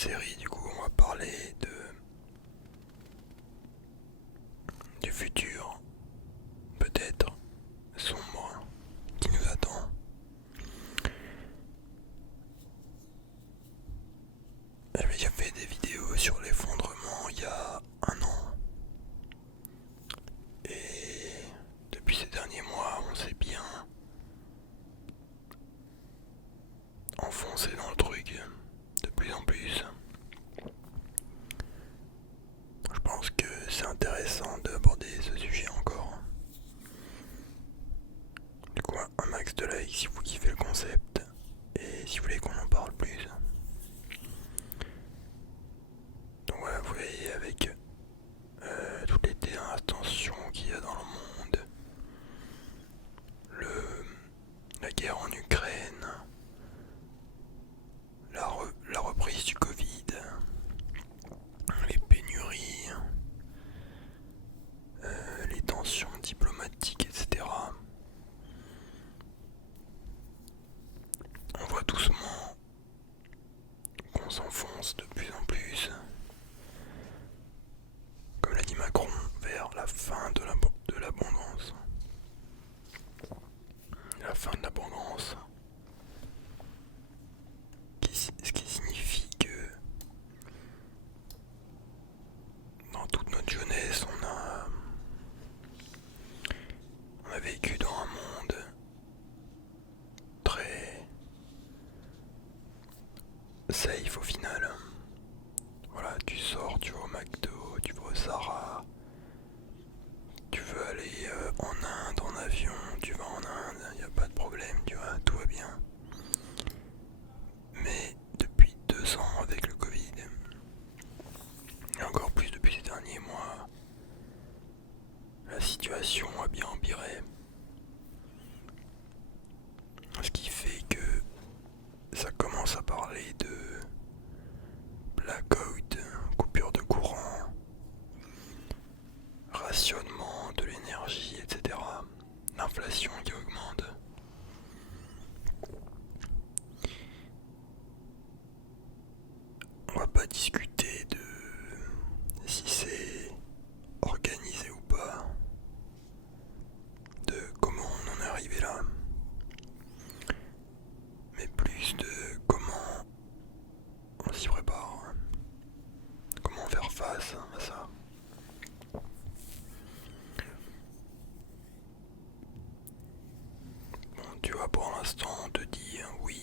cette série, du coup, on va parler du futur, peut-être sombre, qui nous attend. J'avais déjà fait des vidéos sur l'effondrement il y a un an. Et depuis ces derniers mois, on s'est bien enfoncé dans le truc, de plus en plus. Je pense que c'est intéressant d'aborder ce sujet encore. Du coup, un max de likes si vous kiffez le concept et si vous voulez qu'on en parle plus. Donc voilà, vous voyez avec toutes les tensions qu'il y a dans le monde, la guerre en Ukraine, la reprise du Covid, les pénuries, les tensions diplomatiques, etc. On voit doucement qu'on s'enfonce de plus en plus, comme l'a dit Macron, vers la fin de l'abondance. La fin de l'abondance, ce qui signifie que dans toute notre jeunesse, on a vécu dans un monde très safe au final. Voilà, tu sors, tu vas au McDo, tu vas au Zara, tu veux aller en Inde en avion, tu vas en Inde, y a pas de problème, tu vois, tout va bien. Mais depuis 2 ans avec le Covid, et encore plus depuis ces derniers mois, la situation a bien empiré. Ce qui fait que ça commence à parler de blackout, coupure de courant, rationnement de l'énergie, etc. L'inflation qui augmente. On va pas discuter de si c'est organisé ou pas, de comment on en est arrivé là, mais plus de comment on s'y prépare, comment faire face à ça. Bon, tu vois, pour l'instant, on te dit oui,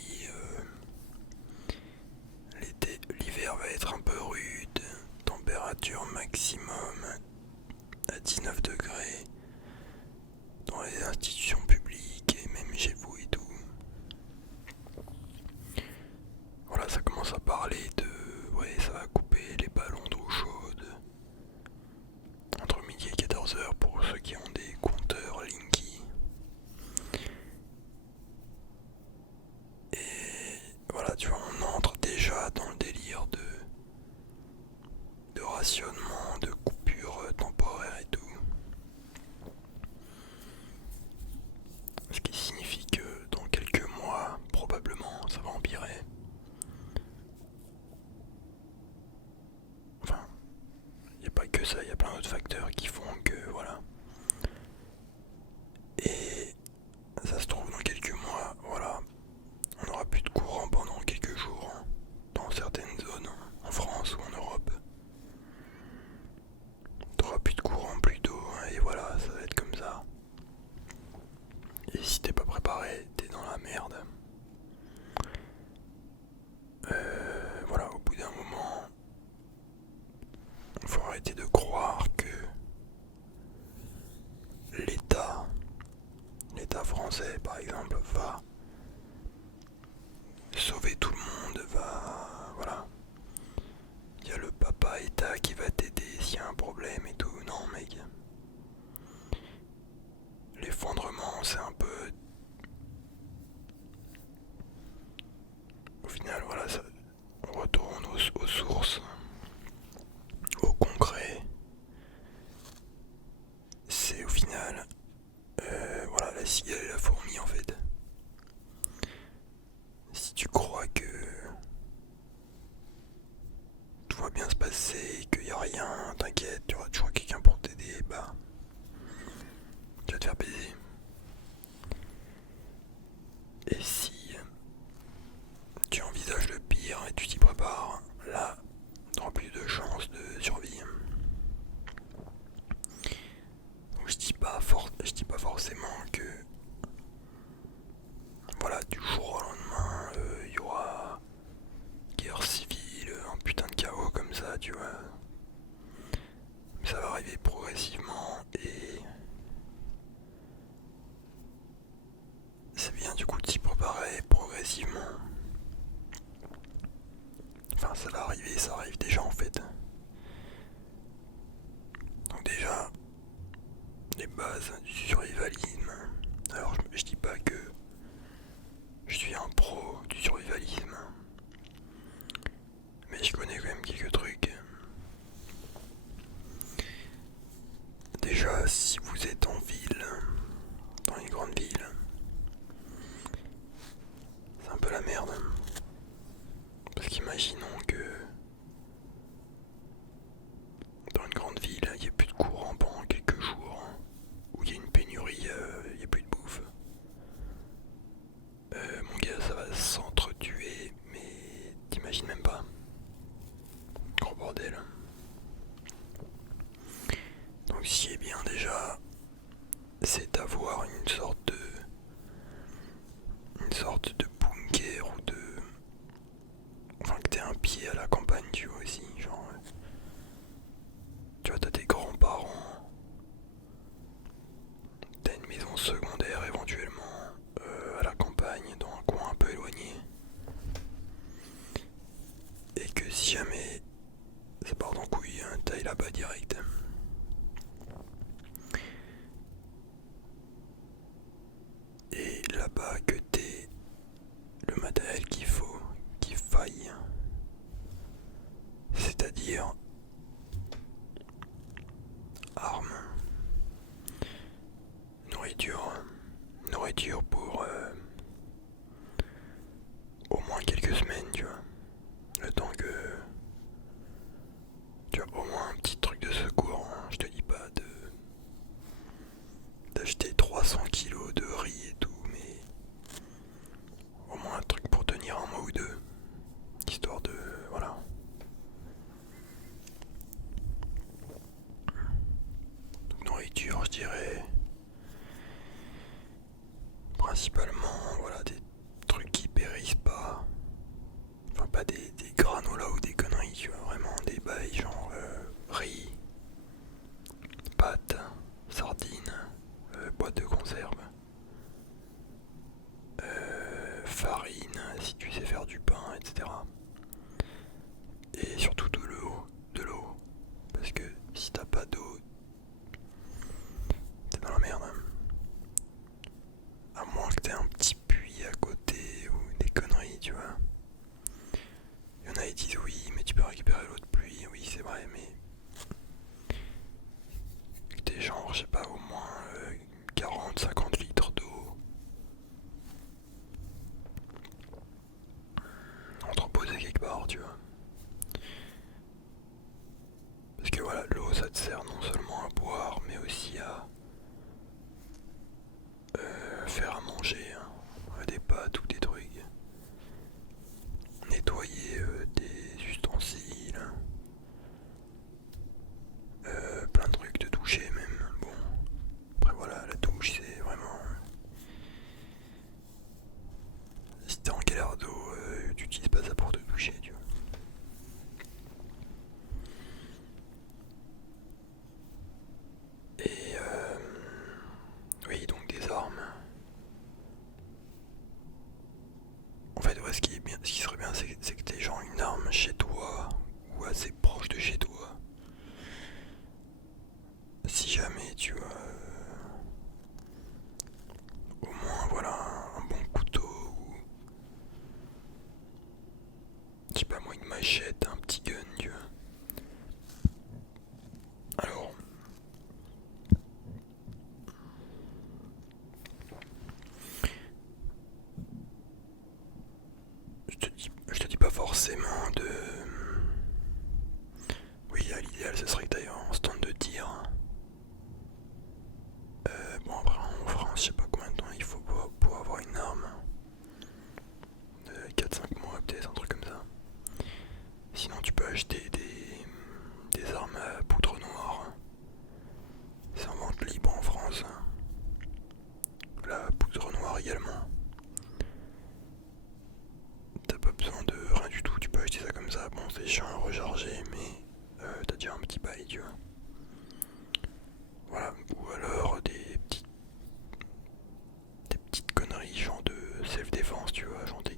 l'hiver va être un peu rude, température maximum à 19 degrés dans les institutions publiques et même chez vous et tout. Voilà, ça commence à parler de... Ouais, ça va couper les ballons d'eau chaude entre midi et 14h pour ceux qui ont des compteurs Linky. Et voilà, tu vois, on entre déjà dans le délire de rationnement, de coupure temporaire et tout. Ce qui signifie que dans quelques mois, probablement, ça va empirer. Enfin, il n'y a pas que ça, il y a plein d'autres facteurs qui font que, voilà. Et ça se trouve dans quelques mois, voilà, on n'aura plus de courant pendant quelques jours, dans certaines zones, en France ou en Europe. T'auras plus de courant, plus d'eau, et voilà, ça va être comme ça. Et si t'es pas préparé, t'es dans la merde. Voilà, au bout d'un moment, faut arrêter de croire que progressivement. Enfin, ça va arriver, ça arrive déjà en fait. Donc déjà, les bases du survivalisme. Alors je dis pas que je suis un pro du survivalisme, mais je connais quand même quelques trucs. Déjà, si vous êtes en ville, dans une grande ville, c'est un peu la merde. Parce qu'imaginons que dans une grande ville, il n'y a plus de courant pendant quelques jours, où il y a une pénurie, il n'y a plus de bouffe. Mon gars, ça va s'entretuer, mais t'imagines même pas. Gros bordel. Donc ce qui est bien déjà, c'est d'avoir une sorte de bunker ou de, enfin que t'aies un pied à la campagne, tu vois aussi, genre, tu vois, t'as tes grands-parents, t'as une maison secondaire éventuellement à la campagne, dans un coin un peu éloigné, et que si jamais ça part en couille, hein, t'ailles là-bas direct. Et là-bas que t'aies le matériel qu'il faille, c'est-à-dire armes, nourriture pour au moins quelques semaines, tu vois. Le temps que tu as au moins un petit truc de secours, hein. Je te dis pas d'acheter 300 kilos de riz et tout, mais au moins un truc pour tenir un mois ou deux, histoire de, voilà. Donc nourriture, je dirais principalement, voilà, des trucs qui périssent pas. Enfin, pas des granolas ou des conneries, tu vois, vraiment des bails genre riz, pâtes, sardines, boîte de conserve, farine si tu sais faire du pain, etc. Et surtout de l'eau, parce que si t'as pas d'eau, t'es dans la merde. À moins que t'aies un petit puits à côté ou des conneries, tu vois. Il y en a qui disent oui, mais tu peux récupérer l'eau de pluie, oui c'est vrai, mais que t'es genre, je sais pas, au moins 40-50 litres d'eau entreposée quelque part, tu vois. Parce que voilà, l'eau ça te sert non seulement à boire, mais aussi à faire à manger, hein, des pâtes ou des trucs. Nettoyer des ustensiles, plein de trucs de doucher même. Bon, après voilà, la douche c'est vraiment... Si t'es en galère d'eau, tu utilises pas ça pour te doucher, tu vois. Et oui, donc des armes. En fait, ouais, ce qui serait bien, c'est que t'aies genre une arme chez toi ou assez proche de chez toi. Si jamais tu as au moins voilà un bon couteau ou je sais pas moi une machette, un petit gun, tu vois. Alors, je te dis pas forcément de... Oui, à l'idéal, ce serait que t'ailles en stand de tir. Bon, après, en France, je sais pas combien de temps il faut pour avoir une arme. 4-5 mois, peut-être, un truc comme ça. Sinon, tu peux acheter des armes à poudre noire. C'est en vente libre en France. La poudre noire également. T'as pas besoin de rien du tout, tu peux acheter ça comme ça. Bon, c'est chiant à recharger, mais t'as déjà un petit bail, tu vois. Voilà, ou alors des petites conneries, genre de self-défense, tu vois, genre des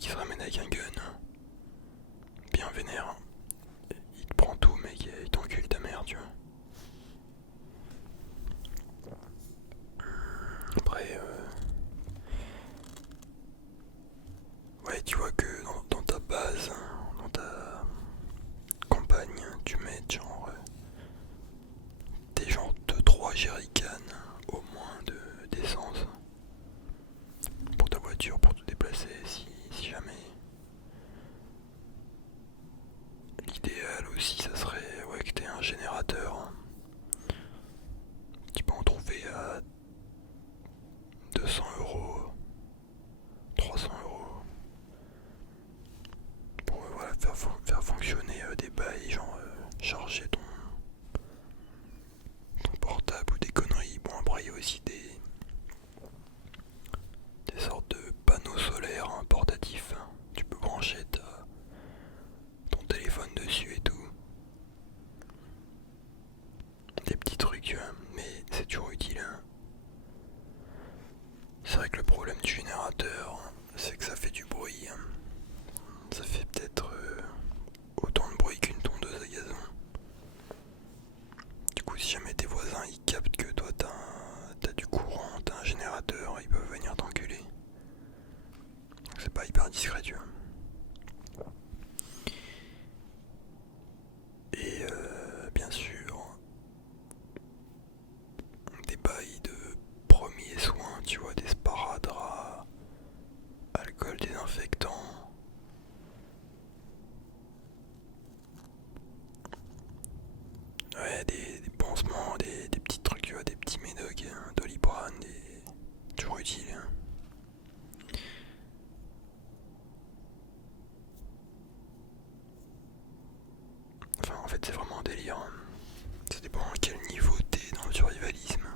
mec il se ramène avec un gun, bien vénère. Il te prend tout, mec, et il t'encule ta mère, tu vois. Après, ouais, tu vois que dans ta base, dans ta campagne, tu mets genre des genre 2-3 jerrycans au moins d'essence pour ta voiture, pour te déplacer si jamais. L'idéal aussi, ça serait ouais, que tu aies un générateur. Tu peux en trouver à 200 €, 300 € pour voilà, faire fonctionner des bails, genre charger ton portable ou des conneries. Bon, après, il y a aussi des sortes de panneaux solaires portatifs. Tu peux brancher ton téléphone dessus et tout. Des petits trucs, mais c'est toujours utile. C'est vrai que le problème du générateur, c'est que ça fait du bruit. Ça fait peut-être autant de bruit qu'une tondeuse à gazon. Du coup, si jamais tes voisins ils captent que toi t'as du courant, t'as un générateur, ils peuvent venir t'enculer. C'est pas hyper discret, tu vois. Et bien sûr, des bails de premiers soins, tu vois, des sparadraps, alcool désinfectant. Ouais, des pansements, des petits trucs, tu vois, des petits médocs, Doliprane, toujours utiles. Enfin, en fait, c'est vraiment un délire. Ça dépend à quel niveau t'es dans le survivalisme.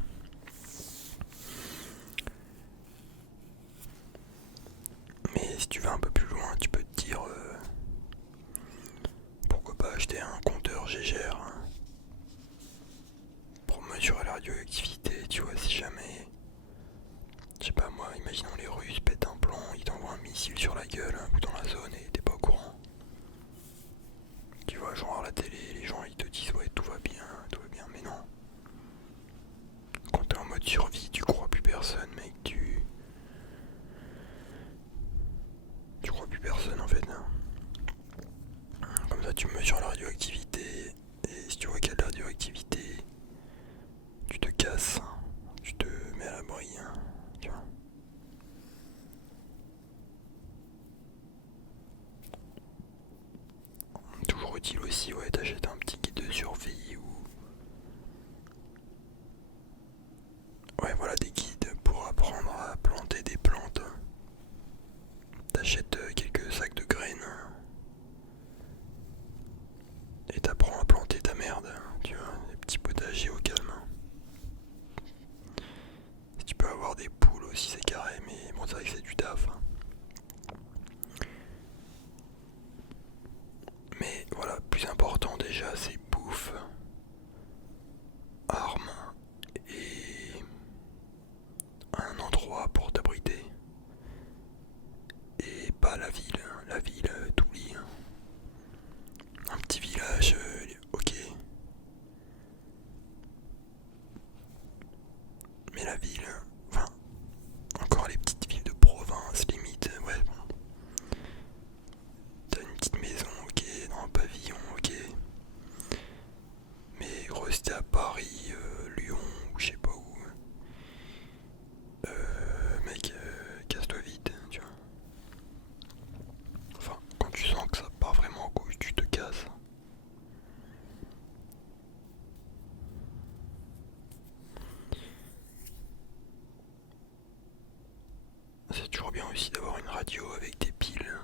Mais si tu vas un peu plus loin, tu peux te dire pourquoi pas acheter un compteur Gégère pour mesurer la radioactivité, tu vois, si jamais, je sais pas moi, imaginons les Russes pètent un plomb, ils t'envoient un missile sur la gueule ou dans la zone et t'es pas au courant. Tu vois, genre à la télé, les gens ils te disent ouais tout va bien, mais non. Quand t'es en mode survie, tu crois plus personne, mec, tu crois plus personne en fait. Comme ça tu mesures la radioactivité et si tu vois qu'il y a de la radioactivité, tu te casses, tu te mets à l'abri, tu vois. Toujours utile aussi, ouais, t'achètes un petit guide de survie ou ouais, voilà, des guides pour apprendre à planter des plantes. T'achètes quelques sacs de graines et t'apprends à planter ta merde, tu vois, des petits potagers au calme. Si tu peux avoir des poules aussi, c'est carré, mais bon, c'est vrai que c'est du taf. Mais voilà, plus important déjà, c'est bouffe, armes et un endroit pour t'abriter. Et pas la ville t'oublie. Un petit village, ok. Mais la ville, enfin, encore les petites villes de province, limite, ouais, bon. T'as une petite maison, ok, dans un pavillon, ok. Mais rester à Paris, Lyon, ou je sais pas où, mec, casse-toi vite, tu vois. Enfin, quand tu sens que ça part vraiment en couille, tu te casses. C'est toujours bien aussi d'avoir une radio avec des piles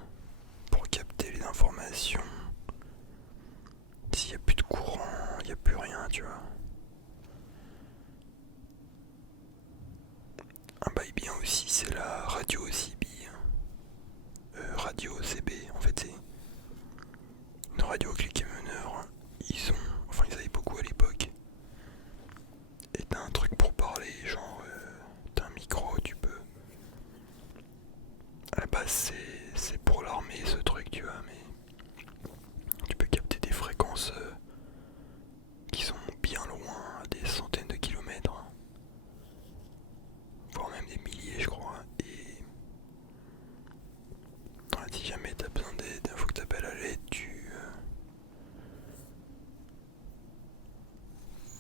pour capter les informations. S'il n'y a plus de courant, il n'y a plus rien, tu vois. Un bail bien aussi, c'est la radio CB. Radio CB, en fait, c'est une radio que les camionneurs, ils avaient beaucoup à l'époque. Et t'as un truc pour parler, genre, t'as un micro, tu peux. À la base, c'est pour l'armée ce truc, tu vois, mais tu peux capter des fréquences qui sont bien loin, à des centaines de kilomètres, hein, voire même des milliers, je crois. Et voilà, si jamais t'as besoin d'aide, faut que t'appelles à l'aide,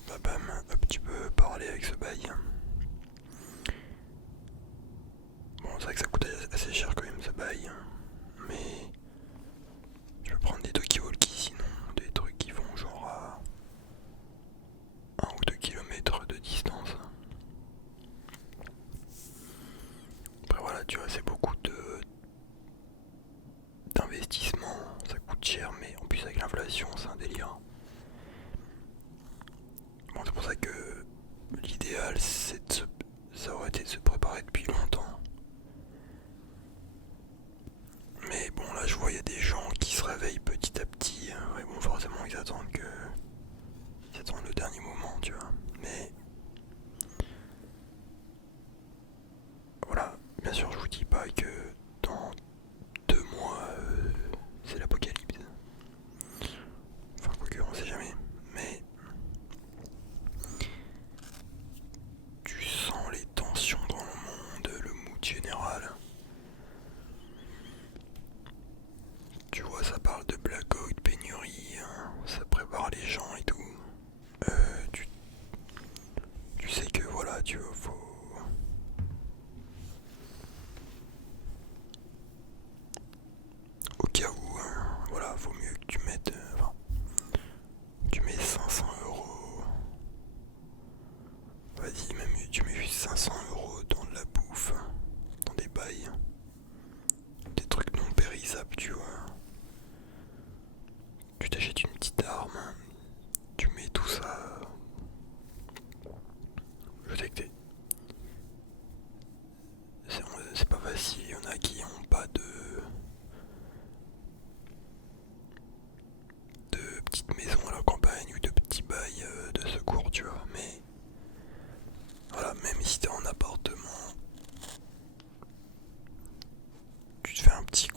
bah bam, hop, tu peux parler avec ce bail. Bon, c'est vrai que ça coûte assez cher quand même ce bail, hein, mais je peux prendre des talkie-walkie sinon, des trucs qui font genre à 1 ou 2 kilomètres de distance. Après voilà, tu vois, c'est beaucoup d'investissement, ça coûte cher, mais en plus avec l'inflation, c'est un délire. Bon, c'est pour ça que l'idéal, ça aurait été de se préparer depuis longtemps. Mais bon, là, je vois, il y a des gens qui se réveillent petit à petit. Ouais, bon, forcément, ils attendent le dernier moment, tu vois. Mais voilà, bien sûr, je vous dis pas que dans 2 mois, c'est l'apocalypse. Enfin, quoique, on sait jamais. Mais tu sens les tensions dans le monde, le mood général. Tu vois, ça parle de blackout, pénurie, hein, ça prépare les gens et tout. Tu sais que voilà, tu vois, au cas où, hein, voilà, vaut mieux que tu mettes, enfin, tu mets 500 euros. Vas-y, même tu mets juste 500 € dans de la bouffe, dans des bails, des trucs non périssables, tu vois. Tu t'achètes une petite arme, tu mets tout ça. Je sais que c'est pas facile, il y en a qui ont pas de petites maisons à la campagne ou de petits bails de secours, tu vois. Mais voilà, même si t'es en appartement, tu te fais un petit